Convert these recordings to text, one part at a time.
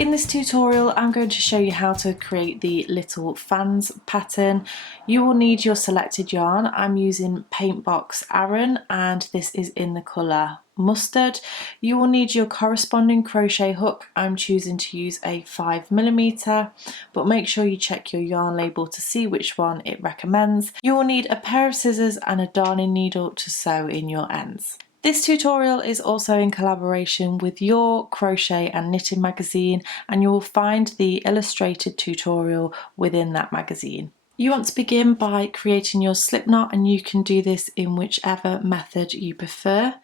In this tutorial, I'm going to show you how to create the little fans pattern. You will need your selected yarn. I'm using Paintbox Aran and this is in the colour mustard. You will need your corresponding crochet hook. I'm choosing to use a 5mm, but make sure you check your yarn label to see which one it recommends. You will need a pair of scissors and a darning needle to sew in your ends. This tutorial is also in collaboration with Your Crochet and Knitting magazine, and you will find the illustrated tutorial within that magazine. You want to begin by creating your slipknot, and you can do this in whichever method you prefer.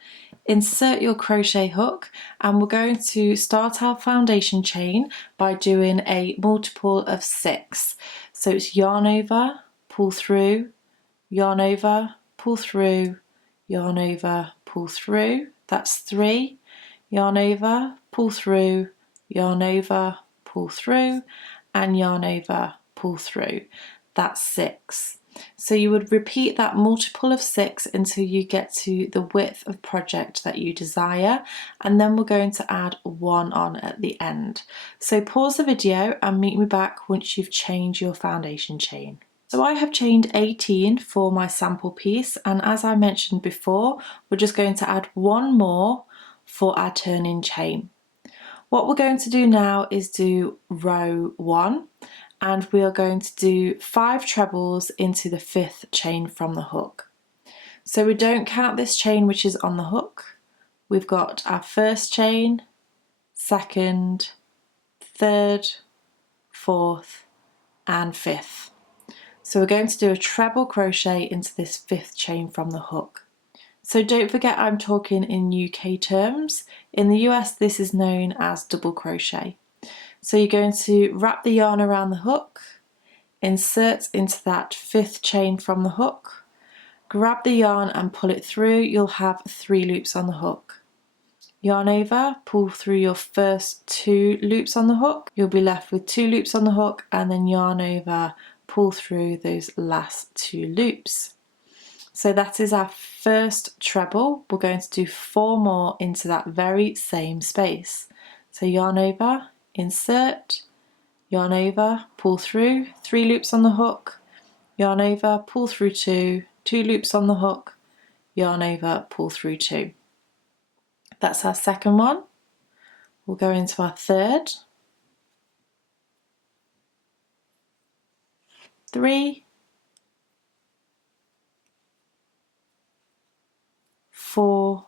Insert your crochet hook, and we're going to start our foundation chain by doing a multiple of 6. So it's yarn over, pull through, yarn over, pull through, yarn over, pull through, that's 3, yarn over, pull through, yarn over, pull through, and yarn over, pull through, that's 6. So you would repeat that multiple of 6 until you get to the width of project that you desire, and then we're going to add 1 on at the end. So pause the video and meet me back once you've chained your foundation chain. So I have chained 18 for my sample piece, and as I mentioned before, we're just going to add 1 more for our turning chain. What we're going to do now is do row 1, and we are going to do 5 trebles into the 5th chain from the hook. So we don't count this chain which is on the hook. We've got our 1st chain, 2nd, 3rd, 4th, and 5th. So we're going to do a treble crochet into this 5th chain from the hook. So don't forget I'm talking in UK terms. In the US this is known as double crochet. So you're going to wrap the yarn around the hook, insert into that 5th chain from the hook, grab the yarn and pull it through. You'll have 3 loops on the hook. Yarn over, pull through your first 2 loops on the hook. You'll be left with 2 loops on the hook, and then yarn over, pull through those last 2 loops. So that is our first treble. We're going to do 4 more into that very same space. So yarn over, insert, yarn over, pull through, 3 loops on the hook, yarn over, pull through 2, 2 loops on the hook, yarn over, pull through 2. That's our second one. We'll go into our 3rd, 3, 4,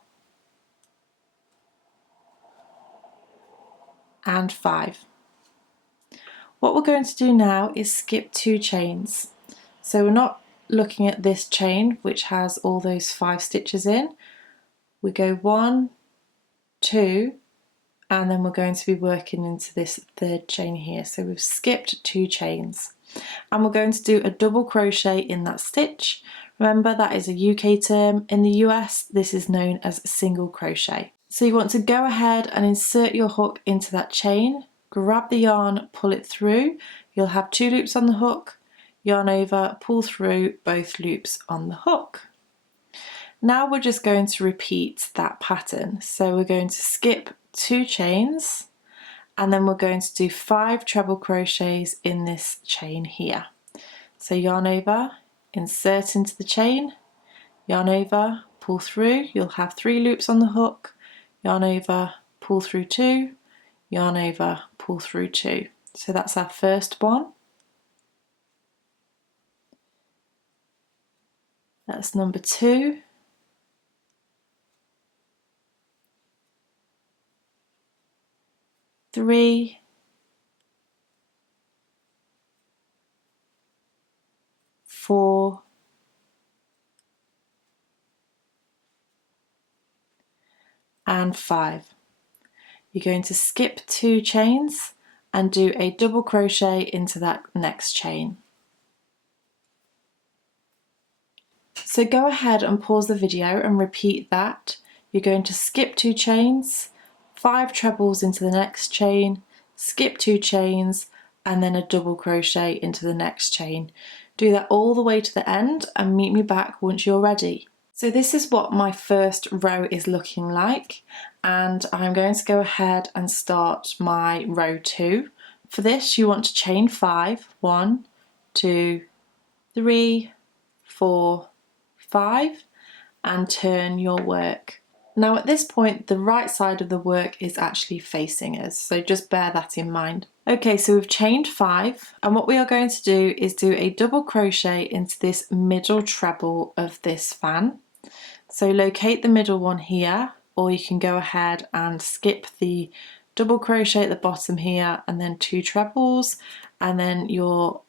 and 5. What we're going to do now is skip 2 chains. So we're not looking at this chain which has all those 5 stitches in. We go 1, 2, and then we're going to be working into this 3rd chain here. So we've skipped 2 chains, and we're going to do a double crochet in that stitch. Remember, that is a UK term. In the US this is known as single crochet. So you want to go ahead and insert your hook into that chain, grab the yarn, pull it through. You'll have 2 loops on the hook, yarn over, pull through both loops on the hook. Now we're just going to repeat that pattern. So we're going to skip 2 chains, and then we're going to do 5 treble crochets in this chain here. So yarn over, insert into the chain, yarn over, pull through. You'll have 3 loops on the hook, yarn over, pull through 2, yarn over, pull through 2. So that's our first one. That's number 2. 3, 4, and 5. You're going to skip 2 chains and do a double crochet into that next chain. So go ahead and pause the video and repeat that. You're going to skip 2 chains, 5 trebles into the next chain, skip 2 chains, and then a double crochet into the next chain. Do that all the way to the end and meet me back once you're ready. So this is what my first row is looking like, and I'm going to go ahead and start my row 2. For this you want to chain 5, 1, 2, 3, 4, 5, and turn your work. Now at this point the right side of the work is actually facing us, so just bear that in mind. Okay, so we've chained 5, and what we are going to do is do a double crochet into this middle treble of this fan. So locate the middle one here, or you can go ahead and skip the double crochet at the bottom here and then 2 trebles, and then your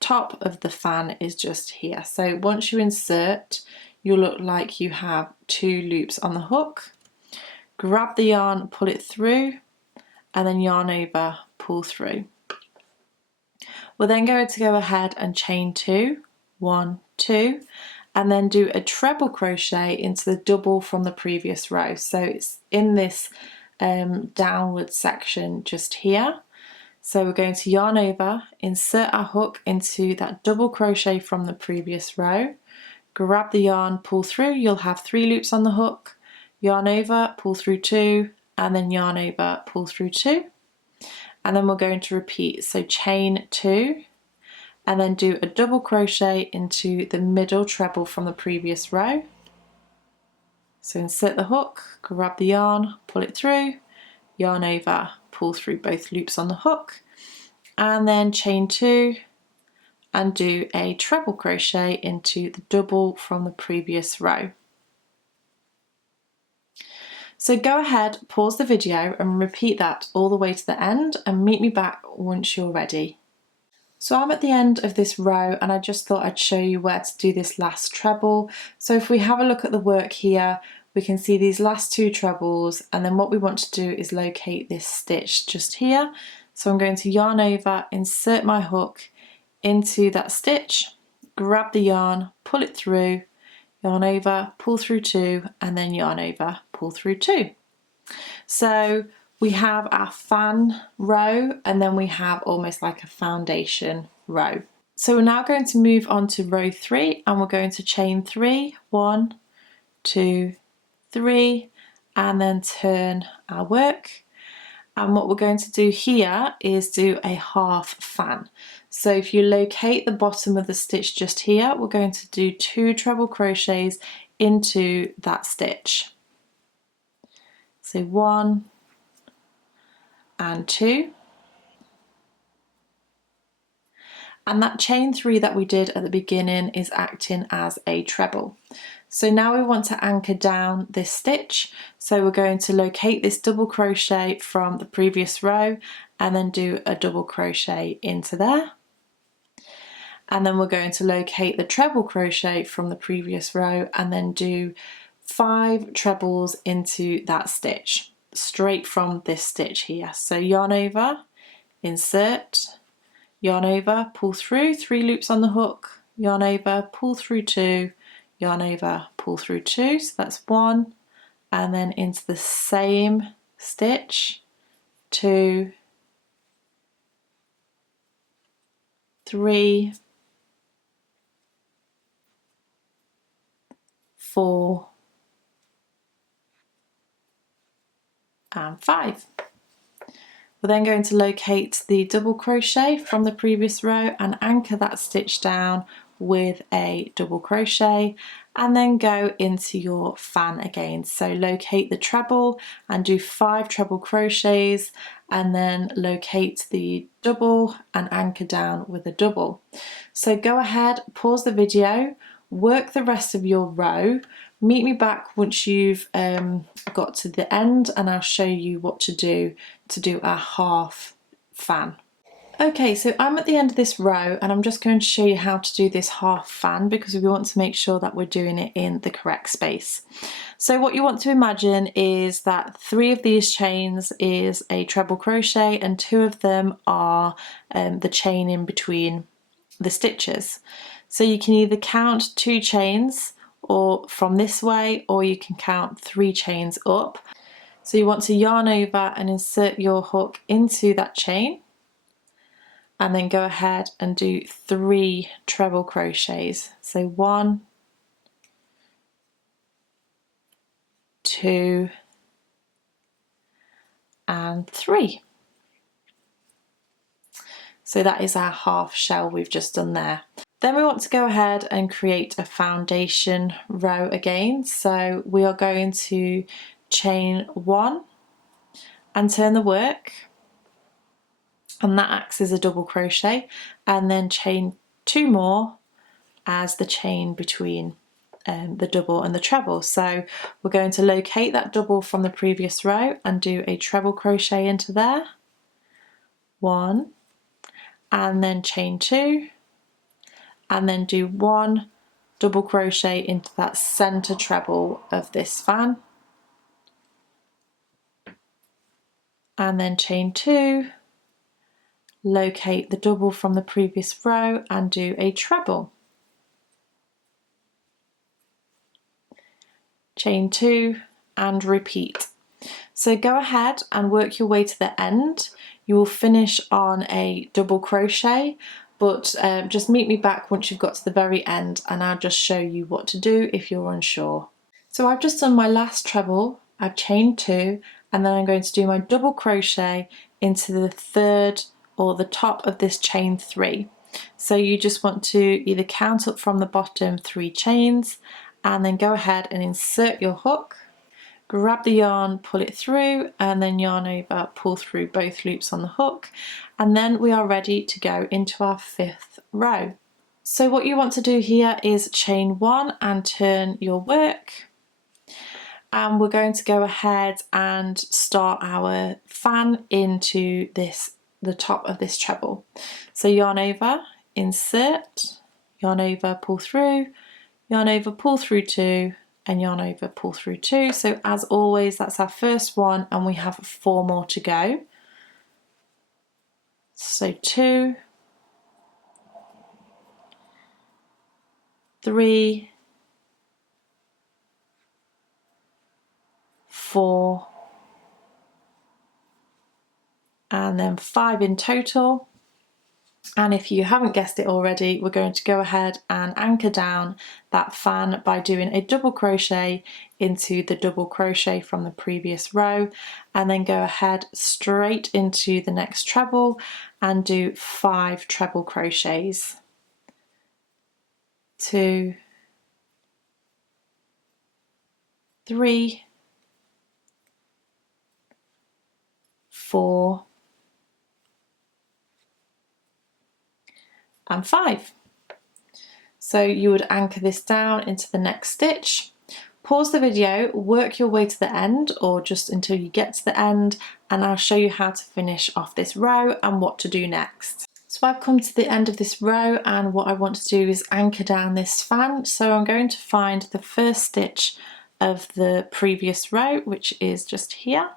top of the fan is just here. So once you insert, you'll look like you have 2 loops on the hook. Grab the yarn, pull it through, and then yarn over, pull through. We're then going to go ahead and chain 2, 1, 2, and then do a treble crochet into the double from the previous row. So it's in this downward section just here. So we're going to yarn over, insert our hook into that double crochet from the previous row, grab the yarn, pull through, you'll have 3 loops on the hook, yarn over, pull through 2, and then yarn over, pull through 2. And then we're going to repeat, so chain 2, and then do a double crochet into the middle treble from the previous row. So insert the hook, grab the yarn, pull it through, yarn over, pull through both loops on the hook, and then chain 2 and do a treble crochet into the double from the previous row. So go ahead, pause the video and repeat that all the way to the end, and meet me back once you're ready. So I'm at the end of this row, and I just thought I'd show you where to do this last treble. So if we have a look at the work here, we can see these last 2 trebles, and then what we want to do is locate this stitch just here. So I'm going to yarn over, insert my hook into that stitch, grab the yarn, pull it through, yarn over, pull through 2, and then yarn over, pull through 2. So we have our fan row, and then we have almost like a foundation row. So we're now going to move on to row 3, and we're going to chain 3, 1, 2, 3, and then turn our work. And what we're going to do here is do a half fan. So if you locate the bottom of the stitch just here, we're going to do 2 treble crochets into that stitch. So 1 and 2. And that chain 3 that we did at the beginning is acting as a treble. So now we want to anchor down this stitch. So we're going to locate this double crochet from the previous row and then do a double crochet into there. And then we're going to locate the treble crochet from the previous row and then do 5 trebles into that stitch, straight from this stitch here. So yarn over, insert, yarn over, pull through, 3 loops on the hook, yarn over, pull through 2, yarn over, pull through 2, so that's 1, and then into the same stitch, 2, 3, 4, and 5. We're then going to locate the double crochet from the previous row and anchor that stitch down with a double crochet, and then go into your fan again. So locate the treble and do 5 treble crochets, and then locate the double and anchor down with a double. So go ahead, pause the video, work the rest of your row, meet me back once you've got to the end, and I'll show you what to do our half fan. Okay, so I'm at the end of this row, and I'm just going to show you how to do this half fan because we want to make sure that we're doing it in the correct space. So what you want to imagine is that 3 of these chains is a treble crochet and 2 of them are the chain in between the stitches. So you can either count 2 chains or from this way, or you can count 3 chains up. So you want to yarn over and insert your hook into that chain, and then go ahead and do 3 treble crochets. So 1, 2 and 3. So that is our half shell we've just done there. Then we want to go ahead and create a foundation row again. So we are going to chain 1 and turn the work, and that acts as a double crochet, and then chain 2 more as the chain between the double and the treble. So we're going to locate that double from the previous row and do a treble crochet into there, 1, and then chain 2, and then do 1 double crochet into that center treble of this fan, and then chain 2, locate the double from the previous row and do a treble, chain 2 and repeat. So go ahead and work your way to the end. You will finish on a double crochet, but just meet me back once you've got to the very end and I'll just show you what to do if you're unsure. So I've just done my last treble, I've chained 2, and then I'm going to do my double crochet into the third or the top of this chain 3. So you just want to either count up from the bottom 3 chains and then go ahead and insert your hook, grab the yarn, pull it through, and then yarn over, pull through both loops on the hook, and then we are ready to go into our 5th row. So what you want to do here is chain 1 and turn your work, and we're going to go ahead and start our fan into the top of this treble. So yarn over, insert, yarn over, pull through, yarn over, pull through 2, and yarn over, pull through 2. So as always, that's our first one, and we have 4 more to go. So 2, 3, 4, and then 5 in total. And if you haven't guessed it already, we're going to go ahead and anchor down that fan by doing a double crochet into the double crochet from the previous row, and then go ahead straight into the next treble and do 5 treble crochets. 2, 3, 4, and 5. So you would anchor this down into the next stitch, pause the video, work your way to the end or just until you get to the end, and I'll show you how to finish off this row and what to do next. So I've come to the end of this row, and what I want to do is anchor down this fan. So I'm going to find the first stitch of the previous row, which is just here,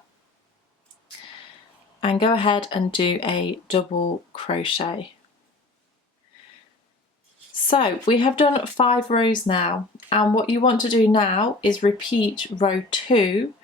and go ahead and do a double crochet. So we have done 5 rows now, and what you want to do now is repeat row 2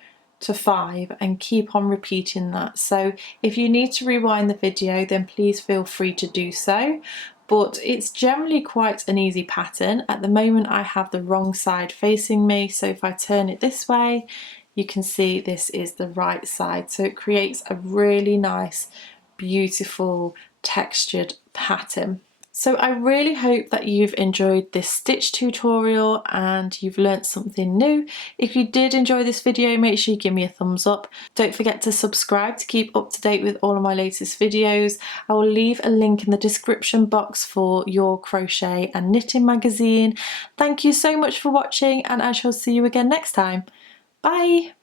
to 5 and keep on repeating that. So if you need to rewind the video, then please feel free to do so, but it's generally quite an easy pattern. At the moment I have the wrong side facing me, so if I turn it this way, you can see this is the right side, so it creates a really nice, beautiful, textured pattern. So I really hope that you've enjoyed this stitch tutorial and you've learnt something new. If you did enjoy this video, make sure you give me a thumbs up. Don't forget to subscribe to keep up to date with all of my latest videos. I will leave a link in the description box for Your Crochet and Knitting magazine. Thank you so much for watching, and I shall see you again next time. Bye!